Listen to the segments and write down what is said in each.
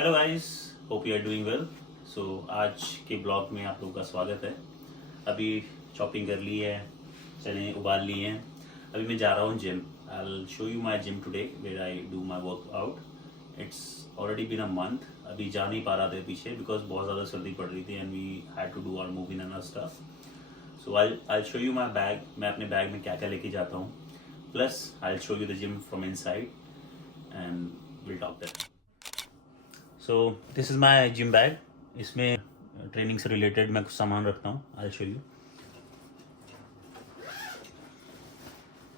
Hello guys, hope you are doing well. So आज के blog में आप लोगों का स्वागत है। अभी शॉपिंग कर ली है, चने उबाल लिए हैं। अभी मैं जा रहा हूँ gym. I will show you my gym today where I do my workout. It's already been a month. अभी जा नहीं पा रहा था पीछे बिकॉज बहुत ज़्यादा सर्दी पड़ रही थी and we had to do our moving and stuff. So I show you my bag. मैं अपने बैग में क्या क्या लेके जाता हूँ, plus I show you the gym from inside and will talk that. So this is my gym bag. इसमें training से रिलेटेड मैं कुछ सामान रखता हूँ। आई शो यू।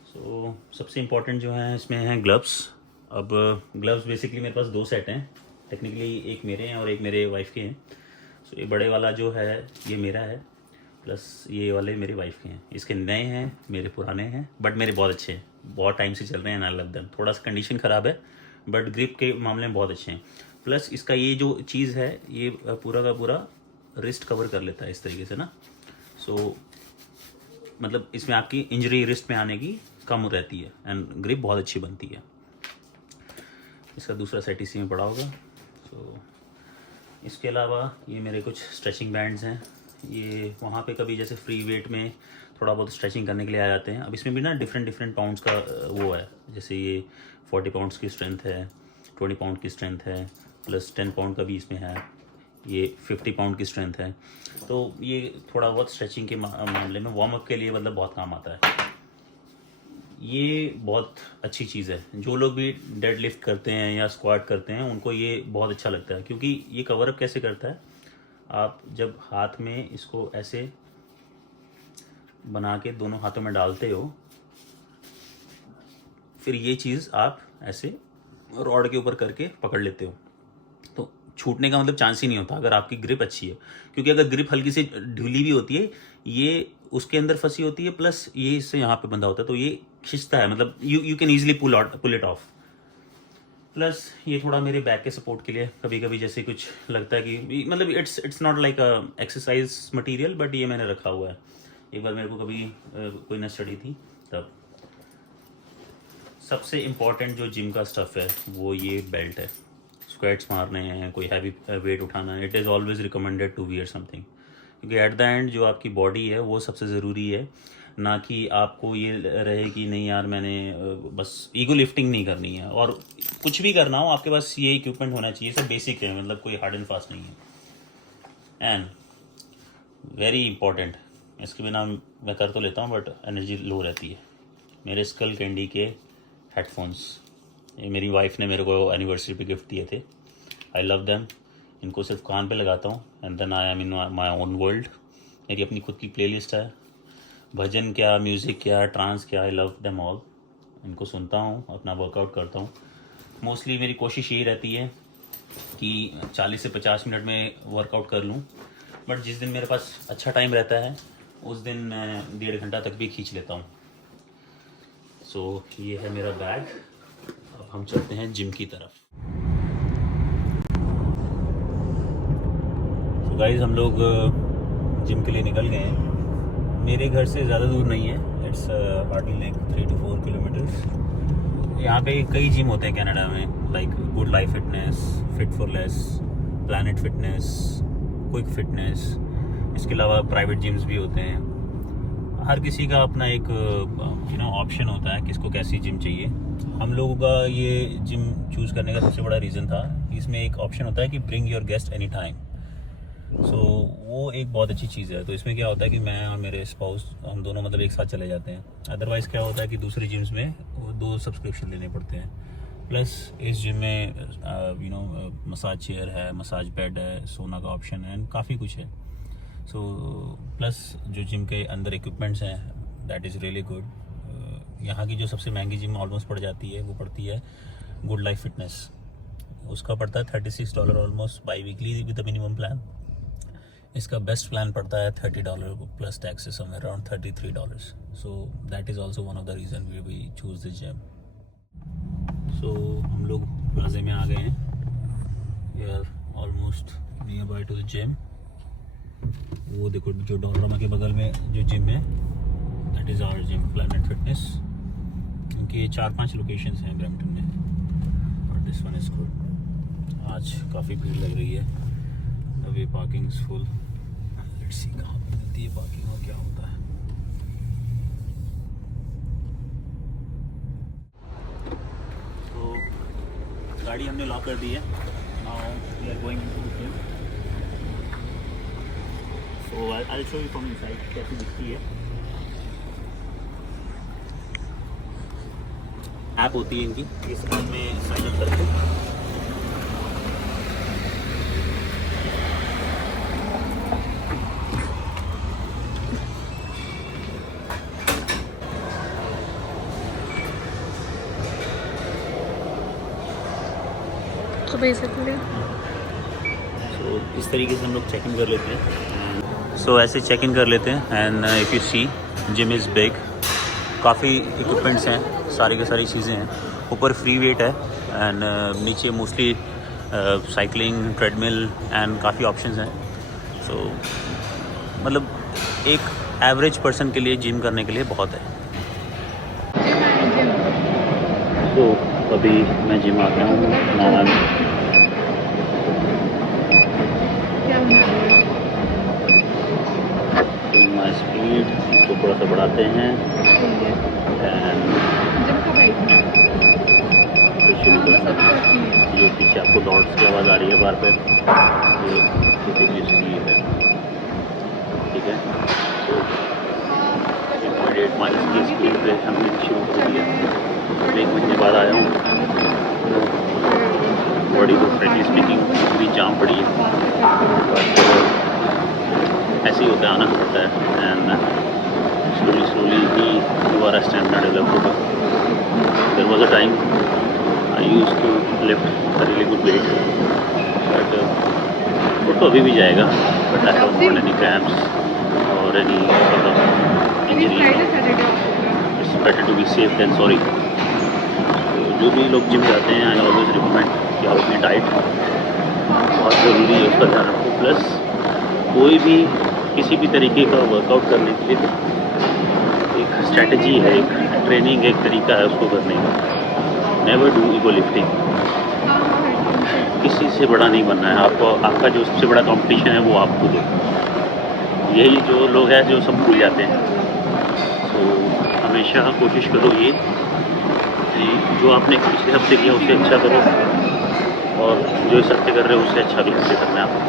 सो सबसे इम्पोर्टेंट जो है इसमें हैं ग्लव्स। अब ग्लव्स बेसिकली मेरे पास दो सेट हैं। टेक्निकली एक मेरे हैं और एक मेरे वाइफ के हैं। सो ये बड़े वाला जो है ये मेरा है, प्लस ये वाले मेरी वाइफ के हैं। इसके नए हैं, मेरे पुराने हैं, बट मेरे बहुत अच्छे हैं, बहुत टाइम से चल रहे हैं। आई लव देम। थोड़ा सा कंडीशन ख़राब है बट ग्रिप के मामले में बहुत अच्छे हैं। प्लस इसका ये जो चीज़ है ये पूरा का पूरा रिस्ट कवर कर लेता है इस तरीके से ना। सो मतलब इसमें आपकी इंजरी रिस्ट में आने की कम रहती है एंड ग्रिप बहुत अच्छी बनती है। इसका दूसरा सेट इसी में पड़ा होगा। सो इसके अलावा ये मेरे कुछ स्ट्रेचिंग बैंड्स हैं। ये वहाँ पे कभी जैसे फ्री वेट में थोड़ा बहुत स्ट्रेचिंग करने के लिए आ जाते हैं। अब इसमें भी ना डिफरेंट पाउंड्स का वो है। जैसे ये 40 पाउंड्स की स्ट्रेंथ है, 20 पाउंड की स्ट्रेंथ है, प्लस 10 पाउंड का भी इसमें है। ये 50 पाउंड की स्ट्रेंथ है। तो ये थोड़ा बहुत स्ट्रेचिंग के मामले में वार्म अप के लिए मतलब बहुत काम आता है। ये बहुत अच्छी चीज़ है। जो लोग भी डेड लिफ्ट करते हैं या स्क्वाट करते हैं उनको ये बहुत अच्छा लगता है, क्योंकि ये कवर अप कैसे करता है। आप जब हाथ में इसको ऐसे बना के दोनों हाथों में डालते हो, फिर ये चीज़ आप ऐसे रॉड के ऊपर करके पकड़ लेते हो, तो छूटने का मतलब चांस ही नहीं होता अगर आपकी ग्रिप अच्छी है। क्योंकि अगर ग्रिप हल्की सी ढीली भी होती है, ये उसके अंदर फंसी होती है, प्लस ये इससे यहाँ पे बंधा होता है, तो ये खिंचता है। मतलब you can easily pull it off. Plus ये थोड़ा मेरे बैक के सपोर्ट के लिए कभी कभी जैसे कुछ लगता है कि मतलब it's not like a exercise material, but ये मैंने रखा हुआ है। एक बार मेरे को कभी कोई न स्टडी थी तब। सबसे इम्पॉर्टेंट जो जिम का स्टफ़ है वो ये बेल्ट है। स्क्वाट्स मारने हैं, कोई हैवी वेट उठाना है, it is always recommended to wear something. क्योंकि एट द एंड जो आपकी बॉडी है वो सबसे ज़रूरी है, ना कि आपको ये रहे कि नहीं यार मैंने बस ईगो लिफ्टिंग नहीं करनी है। और कुछ भी करना हो आपके पास ये इक्विपमेंट होना चाहिए। सब बेसिक है, मतलब कोई हार्ड एंड फास्ट नहीं है। एंड वेरी इंपॉर्टेंट, इसके बिना मैं कर तो लेता हूँ बट एनर्जी लो रहती है, मेरे स्कल कैंडी के हेडफोन्स। ये मेरी वाइफ ने मेरे को एनिवर्सरी पे गिफ्ट दिए थे। I love them. इनको सिर्फ कान पे लगाता हूँ and then I am in my own world. मेरी अपनी खुद की प्लेलिस्ट है, भजन क्या, म्यूज़िक क्या, ट्रांस क्या, आई लव देम ऑल। इनको सुनता हूँ, अपना वर्कआउट करता हूँ। मोस्टली मेरी कोशिश यही रहती है कि 40 से 50 मिनट में वर्कआउट कर लूँ, बट जिस दिन मेरे पास अच्छा टाइम रहता है उस दिन मैं 1.5 घंटा तक भी खींच लेता हूँ। सो ये है मेरा बैग। अब हम चलते हैं जिम की तरफ। तो गाइस हम लोग जिम के लिए निकल गए हैं। मेरे घर से ज़्यादा दूर नहीं है, it's hardly like 3 to 4 kilometres. यहाँ पे कई जिम होते हैं कनाडा में, like good life fitness, fit for less, planet fitness, quick fitness. इसके अलावा प्राइवेट जिम्स भी होते हैं। हर किसी का अपना एक ऑप्शन होता है किसको कैसी जिम चाहिए। हम लोगों का ये जिम चूज़ करने का सबसे बड़ा रीज़न था, इसमें एक ऑप्शन होता है कि bring your guest any time. So वो एक बहुत अच्छी चीज़ है। तो इसमें क्या होता है कि मैं और मेरे स्पाउस हम दोनों मतलब एक साथ चले जाते हैं। अदरवाइज़ क्या होता है कि दूसरी जिम्स में वो 2 सब्सक्रिप्शन लेने पड़ते हैं। प्लस इस जिम में मसाज चेयर है, मसाज बेड है, सोना का ऑप्शन है, काफ़ी कुछ है। सो प्लस जो जिम के अंदर इक्विपमेंट्स हैं दैट इज़ रियली गुड। यहाँ की जो सबसे महंगी जिम ऑलमोस्ट पड़ जाती है वो पड़ती है गुड लाइफ फिटनेस। उसका पड़ता है $36 almost biweekly with the minimum plan. इसका बेस्ट प्लान पड़ता है $30 plus taxes, somewhere around $33। So that is also one of the reason we choose this gym. So हम लोग प्लाजे में आ गए हैं। We are almost nearby to the gym. वो देखो जो डोलरमा के बगल में जो जिम है that is our gym, planet fitness. क्योंकि 4-5 लोकेशंस हैं ब्रैम्पटन में और दिस वन इज़ गुड। आज काफ़ी भीड़ लग रही है। अभी पार्किंग फुल। लेट्स सी कहाँ पर मिलती है पार्किंग और क्या होता है। तो गाड़ी हमने लॉक कर दी है। Now we are going into the gym. So I will show you from inside कैसी दिखती है। ऐप होती है इनकी, इस ऐप में साइन अप करके तो बेसिकली इस तरीके से हम लोग चेक इन कर लेते हैं। सो ऐसे चेक इन कर लेते हैं। And if you see gym is big, काफ़ी इक्विपमेंट्स हैं, सारी की सारी चीज़ें हैं। ऊपर फ्री वेट है एंड नीचे मोस्टली साइकिलिंग, ट्रेडमिल एंड काफ़ी ऑप्शंस हैं। सो मतलब एक एवरेज पर्सन के लिए जिम करने के लिए बहुत है। तो अभी मैं जिम आ गया हूँ। माई स्पीड को थोड़ा सा बढ़ाते हैं एंड शुरू करते हैं। ये पीछे आपको डॉट्स की आवाज़ आ रही है बार पर, ये बेसिकली स्पीड है। ठीक है, तो 8 माइल्स की स्पीड पे हमने शुरू कर दिया। 1 महीने बाद आया हूँ, तो बॉडी को फ्रेंकली स्पीकिंग भी जाम पड़ी है, बट ऐसे ही होता है, आना पड़ता है। एंड स्लोली ही दोबारा स्टैमिना डेवलप होगा। There was a time I used to lift a really good weight, but वो तो अभी भी जाएगा, but I don't want any cramps और any sort of injury. It's better to be safe than sorry. तो जो भी लोग जिम जाते हैं, आई ऑलवेज रिकमेंड कि आप अपनी डाइट बहुत ज़रूरी है, उसका ध्यान रखो। प्लस कोई भी किसी भी तरीके का वर्कआउट करने के लिए एक स्ट्रैटेजी है, एक ट्रेनिंग, एक तरीका है उसको करने का। Never do ego lifting. किसी से बड़ा नहीं बनना है आपको। आपका जो सबसे बड़ा कंपटीशन है वो आप खुद हो। यही जो लोग हैं जो सब भूल जाते हैं। तो हमेशा कोशिश करो ये कि जो आपने पिछले हफ्ते किया उससे अच्छा करो, और जो इस हफ्ते कर रहे हो उससे अच्छा भी हफ्ते करना है आपको।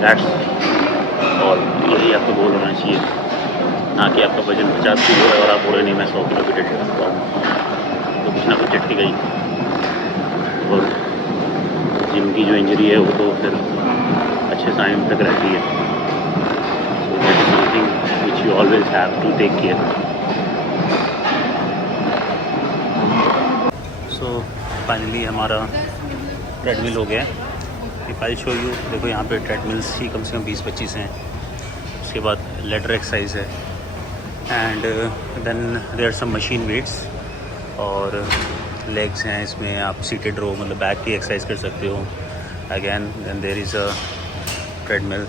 दैट्स और यही आपका गोल होना चाहिए, ना कि आपका वजन 50 किलो है और आप बोले नहीं मैं 100 किलो भी डेट सकता हूँ। तो कुछ ना कुछ झटकेगा ही। और जिम की जो इंजरी है वो तो फिर अच्छे टाइम तक रहती है। So that is something which you always have to take care. So finally हमारा ट्रेडमिल हो गया। इफ आई शो यू, देखो यहाँ पे ट्रेडमिल्स ही कम से कम 20-25 हैं। उसके बाद लेडर एक्सरसाइज है and then there some machine weights और लेग्स हैं। इसमें आप सीटेड रो मतलब बैक की एक्सरसाइज कर सकते हो। Again then there is a treadmill.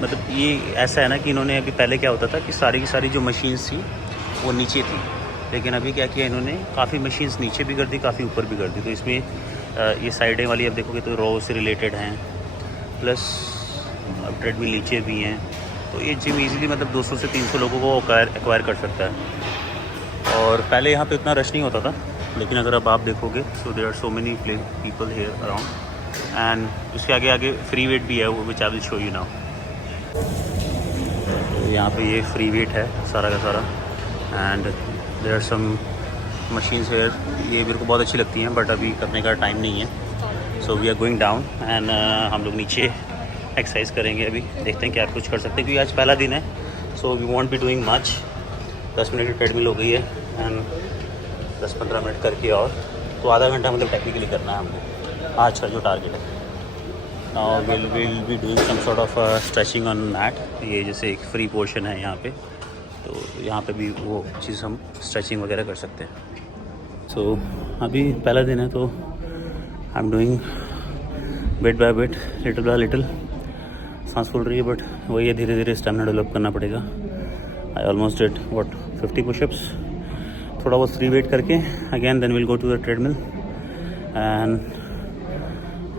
मतलब ये ऐसा है ना कि इन्होंने अभी पहले क्या होता था कि सारी की सारी जो मशीन्स थी वो नीचे थी, लेकिन अभी क्या किया इन्होंने, काफ़ी मशीन्स नीचे भी कर दी, काफ़ी ऊपर भी कर दी। तो इसमें ये साइडें वाली अब देखोगे तो रो से रिलेटेड हैं, प्लस अब ट्रेडमिल नीचे भी हैं। तो ये जिम इजीली मतलब 200 से 300 लोगों को एक्वायर कर सकता है। और पहले यहाँ पे उतना रश नहीं होता था, लेकिन अगर अब आप देखोगे so there are so many people here around. And उसके आगे आगे फ्री वेट भी है, वो which I will show you now. तो यहाँ पे ये फ्री वेट है सारा का सारा। And there are some machines here, ये मेरे को बहुत अच्छी लगती हैं, बट अभी करने का टाइम नहीं है। So we are going down and हम लोग नीचे एक्सरसाइज करेंगे। अभी देखते हैं क्या कुछ कर सकते हैं, क्योंकि आज पहला दिन है। So we won't be doing much. 10 minute की ट्रेडमिल हो गई है एंड 10-15 मिनट करके, और तो आधा घंटा मतलब टेक्निकली करना है हमने आज का जो टारगेट है। Now will be doing some sort of stretching on mat. ये जैसे एक फ्री पोर्शन है यहाँ पे, तो यहाँ पे भी वो चीज़ हम स्ट्रेचिंग वगैरह कर सकते हैं। सो अभी पहला दिन है, तो I am doing bit by bit, little bye little. सांस फूल रही है, बट वही है, धीरे धीरे स्टेमिना डेवलप करना पड़ेगा। आई ऑलमोस्ट डिड 50 पुशअप्स, थोड़ा बहुत फ्री वेट करके again then will go to the treadmill and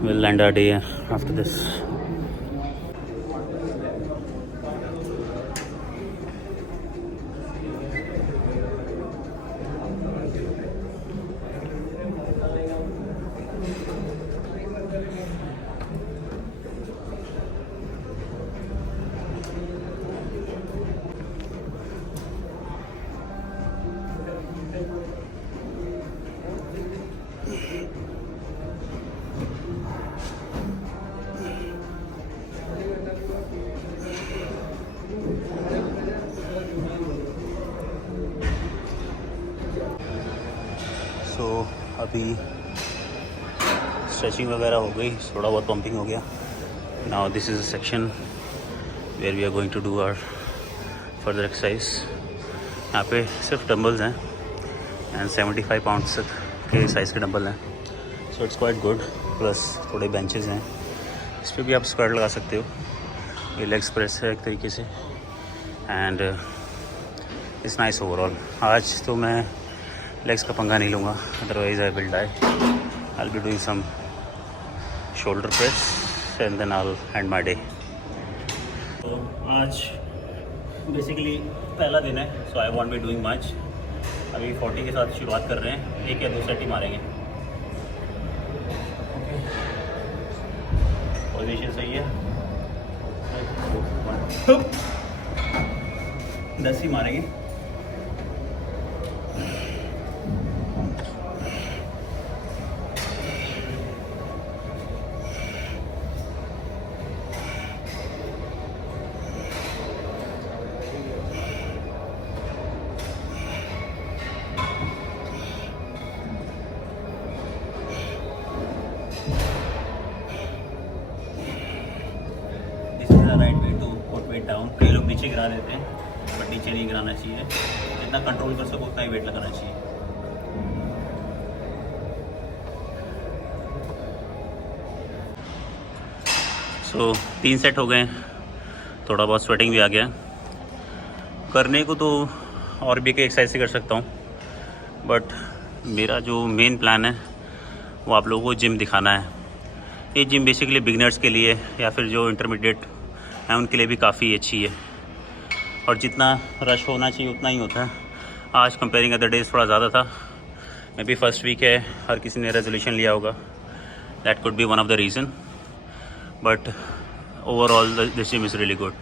We'll end our day after this. तो अभी स्ट्रेचिंग वगैरह हो गई, थोड़ा बहुत पंपिंग हो गया. Now this is a section where we are going to do our further exercise. यहाँ पे सिर्फ डंबल्स हैं एंड 75 पाउंड्स तक के साइज़ के डंबल हैं. So it's quite good. Plus थोड़े बेंचेस हैं, इस पर भी आप स्क्वाट लगा सकते हो. ये लेग्स प्रेस है एक तरीके से एंड इट्स नाइस ओवरऑल. आज तो मैं लेग्स का पंगा नहीं लूँगा, otherwise I will die. I will be doing some shoulder press and then I will end my day. तो आज बेसिकली पहला दिन है, so I won't be doing much. अभी 40 के साथ शुरुआत कर रहे हैं, एक या दो सेट ही मारेंगे. पोजीशन सही है, 10 ही मारेंगे. Right way to put weight down. कई लोग नीचे गिरा देते हैं, बट नीचे नहीं गिराना चाहिए. जितना कंट्रोल कर सको उतना ही वेट लगाना चाहिए. सो 3 सेट हो गए, थोड़ा बहुत स्वेटिंग भी आ गया. करने को तो और भी कई एक्सरसाइज कर सकता हूँ, बट मेरा जो मेन प्लान है वो आप लोगों को जिम दिखाना है. ये जिम बेसिकली बिगनर्स के लिए या फिर जो इंटरमीडिएट है उनके लिए भी काफ़ी अच्छी है. और जितना रश होना चाहिए उतना ही होता है. आज कंपेयरिंग अदर डेज थोड़ा ज़्यादा था. मे बी फर्स्ट वीक है, हर किसी ने रेजोल्यूशन लिया होगा. That could be one of the reason, but overall this gym is really good.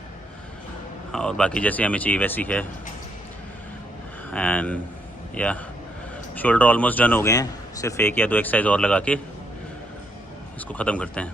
और बाकी जैसे हमें चाहिए वैसी है. एंड या शोल्डर ऑलमोस्ट डन हो गए हैं, सिर्फ एक या दो एक्सरसाइज और लगा के इसको ख़त्म करते हैं.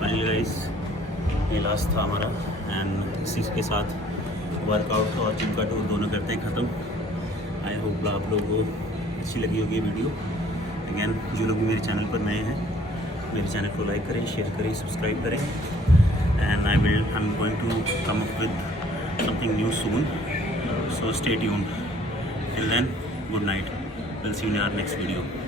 फाइनली गाइस, ये लास्ट था हमारा एंड इसी के साथ वर्कआउट और जिम का टूर दोनों करते हैं ख़त्म. आई होप आप लोगों को अच्छी लगी होगी ये वीडियो. अगेन जो लोग भी मेरे चैनल पर नए हैं, मेरे चैनल को लाइक करें, शेयर करें, सब्सक्राइब करें. And I am going to come up with something new soon, so stay tuned. Till then, good night. Will see you in our next video.